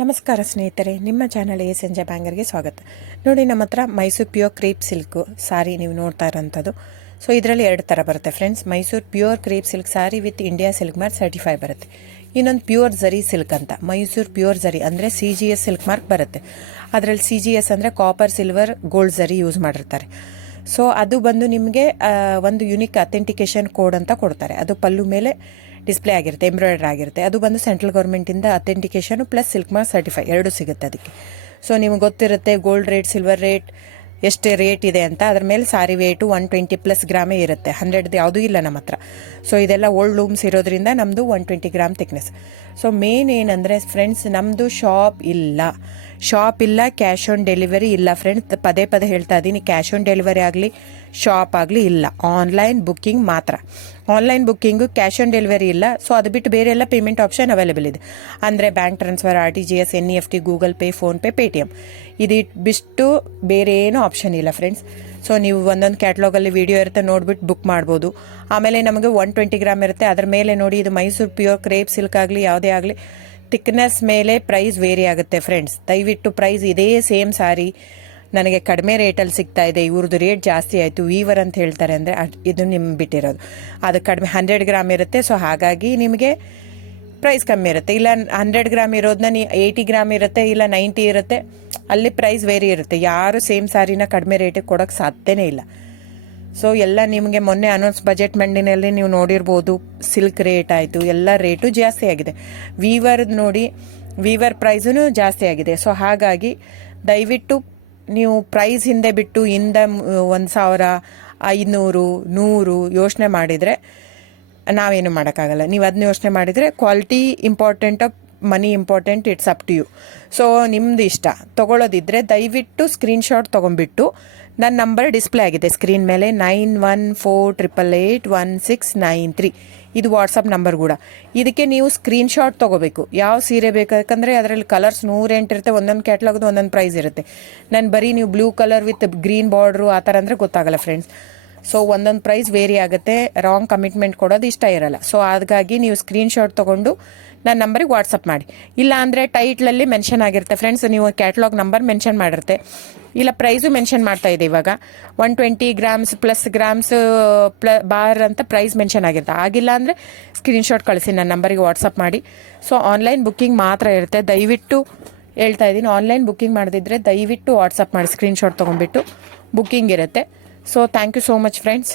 ನಮಸ್ಕಾರ ಸ್ನೇಹಿತರೆ, ನಿಮ್ಮ ಚಾನಲ್ ಸಂಜೆ ಬ್ಯಾಂಗರ್ಗೆ ಸ್ವಾಗತ. ನೋಡಿ, ನಮ್ಮ ಹತ್ರ ಮೈಸೂರು ಪ್ಯೂರ್ ಕ್ರೇಪ್ ಸಿಲ್ಕ್ ಸಾರಿ ನೀವು ನೋಡ್ತಾ ಇರೋಂಥದ್ದು. ಸೊ ಇದರಲ್ಲಿ ಎರಡು ಥರ ಬರುತ್ತೆ friends. Mysuru pure crepe silk sorry with India silk mark certify ಬರುತ್ತೆ. ಇನ್ನೊಂದು ಪ್ಯೂರ್ ಝರಿ ಸಿಲ್ಕ್ ಅಂತ, ಮೈಸೂರು ಪ್ಯೂರ್ ಝರಿ ಅಂದರೆ CGS ಸಿಲ್ಕ್ ಮಾರ್ಕ್ ಬರುತ್ತೆ. ಅದರಲ್ಲಿ CGS ಅಂದರೆ ಕಾಪರ್, ಸಿಲ್ವರ್, ಗೋಲ್ಡ್ ಝರಿ ಯೂಸ್ ಮಾಡಿರ್ತಾರೆ. ಸೊ ಅದು ಬಂದು ನಿಮಗೆ ಒಂದು ಯುನಿಕ್ ಅಥೆಂಟಿಕೇಶನ್ ಕೋಡ್ ಅಂತ ಕೊಡ್ತಾರೆ. ಅದು ಪಲ್ಲು ಮೇಲೆ ಡಿಸ್ಪ್ಲೇ ಆಗಿರುತ್ತೆ, ಎಂಬ್ರಾಯ್ಡ್ರಿ ಆಗಿರುತ್ತೆ. ಅದು ಬಂದು ಸೆಂಟ್ರಲ್ ಗೌರ್ಮೆಂಟಿಂದ authentication plus silk mark certify ಎರಡು ಸಿಗುತ್ತೆ ಅದಕ್ಕೆ. ಸೊ ನಿಮಗೆ ಗೊತ್ತಿರುತ್ತೆ ಗೋಲ್ಡ್ ರೇಟ್, ಸಿಲ್ವರ್ ರೇಟ್ ಎಷ್ಟು ರೇಟ್ ಇದೆ ಅಂತ. ಅದ್ರ ಮೇಲೆ ಸಾರಿ ವೇಟು 120+ ಗ್ರಾಮೇ ಇರುತ್ತೆ, 100 ಯಾವುದೂ ಇಲ್ಲ ನಮ್ಮ ಹತ್ರ. ಸೊ ಇದೆಲ್ಲ ಓಲ್ಡ್ ಲೂಮ್ಸ್ ಇರೋದ್ರಿಂದ ನಮ್ಮದು 120 ಗ್ರಾಮ್ ಥಿಕ್ನೆಸ್. ಸೊ ಮೇನ್ ಏನಂದರೆ ಫ್ರೆಂಡ್ಸ್, ನಮ್ಮದು ಶಾಪ್ ಇಲ್ಲ, ಕ್ಯಾಶ್ ಆನ್ ಡೆಲಿವರಿ ಇಲ್ಲ ಫ್ರೆಂಡ್ಸ್. ಪದೇ ಪದೇ ಹೇಳ್ತಾ ಇದ್ದೀನಿ, ಕ್ಯಾಶ್ ಆನ್ ಡೆಲಿವರಿ ಆಗಲಿ, ಶಾಪ್ ಆಗಲಿ ಇಲ್ಲ, ಆನ್ಲೈನ್ ಬುಕ್ಕಿಂಗ್ ಮಾತ್ರ. Online booking, cash on delivery ಇಲ್ಲ. ಸೊ ಅದು ಬಿಟ್ಟು ಬೇರೆ ಎಲ್ಲ ಪೇಮೆಂಟ್ ಆಪ್ಷನ್ ಅವೈಲೇಬಲ್ ಇದೆ. ಅಂದರೆ bank transfer, RTGS, NEFT, Google pay, PhonePe, Paytm. ಇದು ಬಿಟ್ಟು ಬೇರೆ ಏನೂ ಆಪ್ಷನ್ ಇಲ್ಲ ಫ್ರೆಂಡ್ಸ್. ಸೊ ನೀವು ಒಂದೊಂದು ಕ್ಯಾಟ್ಲಾಗಲ್ಲಿ ವಿಡಿಯೋ ಇರುತ್ತೆ, ನೋಡ್ಬಿಟ್ಟು ಬುಕ್ ಮಾಡ್ಬೋದು. ಆಮೇಲೆ ನಮಗೆ 120 ಗ್ರಾಮ್ ಇರುತ್ತೆ. ಅದ್ರ ಮೇಲೆ ನೋಡಿ, ಇದು ಮೈಸೂರು ಪ್ಯೂರ್ ಕ್ರೇಪ್ ಸಿಲ್ಕ್ ಆಗಲಿ ಯಾವುದೇ ಆಗಲಿ ಥಿಕ್ನೆಸ್ ಮೇಲೆ ಪ್ರೈಸ್ ವೇರಿ ಆಗುತ್ತೆ ಫ್ರೆಂಡ್ಸ್. ದಯವಿಟ್ಟು ಪ್ರೈಸ್ ಇದೇ ಸೇಮ್ ಸಾರಿ ನನಗೆ ಕಡಿಮೆ ರೇಟಲ್ಲಿ ಸಿಗ್ತಾ ಇದೆ, ಇವ್ರದ್ದು ರೇಟ್ ಜಾಸ್ತಿ ಆಯಿತು ವೀವರ್ ಅಂತ ಹೇಳ್ತಾರೆ ಅಂದರೆ ಇದು ನಿಮ್ಗೆ ಬಿಟ್ಟಿರೋದು. ಅದು ಕಡಿಮೆ 100 ಗ್ರಾಮ್ ಇರುತ್ತೆ. ಸೊ ಹಾಗಾಗಿ ನಿಮಗೆ ಪ್ರೈಸ್ ಕಮ್ಮಿ ಇರುತ್ತೆ. ಇಲ್ಲ 100 ಗ್ರಾಮ್ ಇರೋದನ್ನ 80 ಗ್ರಾಮ್ ಇರುತ್ತೆ, ಇಲ್ಲ 90 ಇರುತ್ತೆ, ಅಲ್ಲಿ ಪ್ರೈಸ್ ವೇರಿ ಇರುತ್ತೆ. ಯಾರು ಸೇಮ್ ಸಾರಿನ ಕಡಿಮೆ ರೇಟಿಗೆ ಕೊಡೋಕ್ಕೆ ಸಾಧ್ಯನೇ ಇಲ್ಲ. ಸೊ ಎಲ್ಲ ನಿಮಗೆ ಮೊನ್ನೆ ಅನೌನ್ಸ್ ಬಜೆಟ್ ಮಂಡಿನಲ್ಲಿ ನೀವು ನೋಡಿರ್ಬೋದು, ಸಿಲ್ಕ್ ರೇಟ್ ಆಯಿತು, ಎಲ್ಲ ರೇಟು ಜಾಸ್ತಿ ಆಗಿದೆ. ವೀವರ್ದು ನೋಡಿ, ವೀವರ್ ಪ್ರೈಸೂ ಜಾಸ್ತಿ ಆಗಿದೆ. ಸೊ ಹಾಗಾಗಿ ದಯವಿಟ್ಟು ನೀವು ಪ್ರೈಸ್ ಹಿಂದೆ ಬಿಟ್ಟು 1,000, 500, 100 ಯೋಚನೆ ಮಾಡಿದರೆ ನಾವೇನು ಮಾಡೋಕ್ಕಾಗಲ್ಲ. ನೀವು ಅದನ್ನ ಯೋಚನೆ ಮಾಡಿದರೆ quality important, money important, it's up to you. So ನಿಮ್ಮದು ಇಷ್ಟ. ತೊಗೊಳ್ಳೋದಿದ್ರೆ ದಯವಿಟ್ಟು ಸ್ಕ್ರೀನ್ಶಾಟ್ ತೊಗೊಂಡ್ಬಿಟ್ಟು, ನನ್ನ ನಂಬರ್ ಡಿಸ್ಪ್ಲೇ ಆಗಿದೆ ಸ್ಕ್ರೀನ್ ಮೇಲೆ, 9148881693. ಇದು ವಾಟ್ಸಪ್ ನಂಬರ್ ಕೂಡ. ಇದಕ್ಕೆ ನೀವು ಸ್ಕ್ರೀನ್ಶಾಟ್ ತೊಗೋಬೇಕು. ಯಾವ ಸೀರೆ ಬೇಕಂದರೆ ಅದರಲ್ಲಿ ಕಲರ್ಸ್ 108 ಇರುತ್ತೆ, ಒಂದೊಂದು ಕ್ಯಾಟ್ಲಾಗ್ದು ಒಂದೊಂದು ಪ್ರೈಸ್ ಇರುತ್ತೆ. ನಾನು ಬರೀ ನೀವು blue colour with green border ಆ ಥರ ಅಂದರೆ ಗೊತ್ತಾಗಲ್ಲ ಫ್ರೆಂಡ್ಸ್. ಸೊ ಒಂದೊಂದು ಪ್ರೈಸ್ ವೇರಿ ಆಗುತ್ತೆ, ರಾಂಗ್ ಕಮಿಟ್ಮೆಂಟ್ ಕೊಡೋದು ಇಷ್ಟ ಇರಲ್ಲ. ಸೊ ಹಾಗಾಗಿ ನೀವು ಸ್ಕ್ರೀನ್ಶಾಟ್ ತೊಗೊಂಡು ನನ್ನ ನಂಬರಿಗೆ ವಾಟ್ಸಪ್ ಮಾಡಿ. ಇಲ್ಲ ಅಂದರೆ ಟೈಟ್ಲಲ್ಲಿ ಮೆನ್ಷನ್ ಆಗಿರುತ್ತೆ ಫ್ರೆಂಡ್ಸ್, ನೀವು ಕ್ಯಾಟ್ಲಾಗ್ ನಂಬರ್ ಮೆನ್ಷನ್ ಮಾಡಿರುತ್ತೆ, ಇಲ್ಲ ಪ್ರೈಸು ಮೆನ್ಷನ್ ಮಾಡ್ತಾ ಇದೆ. ಇವಾಗ 120 ಗ್ರಾಮ್ಸ್ ಪ್ಲಸ್ ಗ್ರಾಮ್ಸ್ ಬಾರ್ ಅಂತ ಪ್ರೈಸ್ ಮೆನ್ಷನ್ ಆಗಿರುತ್ತೆ. ಆಗಿಲ್ಲ ಅಂದರೆ ಸ್ಕ್ರೀನ್ಶಾಟ್ ಕಳಿಸಿ, ನನ್ನ ನಂಬರಿಗೆ ವಾಟ್ಸಪ್ ಮಾಡಿ. ಸೊ ಆನ್ಲೈನ್ ಬುಕ್ಕಿಂಗ್ ಮಾತ್ರ ಇರುತ್ತೆ. ದಯವಿಟ್ಟು ಹೇಳ್ತಾ ಇದ್ದೀನಿ, ಆನ್ಲೈನ್ ಬುಕ್ಕಿಂಗ್ ಮಾಡದಿದ್ದರೆ ದಯವಿಟ್ಟು ವಾಟ್ಸಪ್ ಮಾಡಿ, ಸ್ಕ್ರೀನ್ಶಾಟ್ ತೊಗೊಂಡ್ಬಿಟ್ಟು ಬುಕ್ಕಿಂಗ್ ಇರುತ್ತೆ. So thank you so much friends.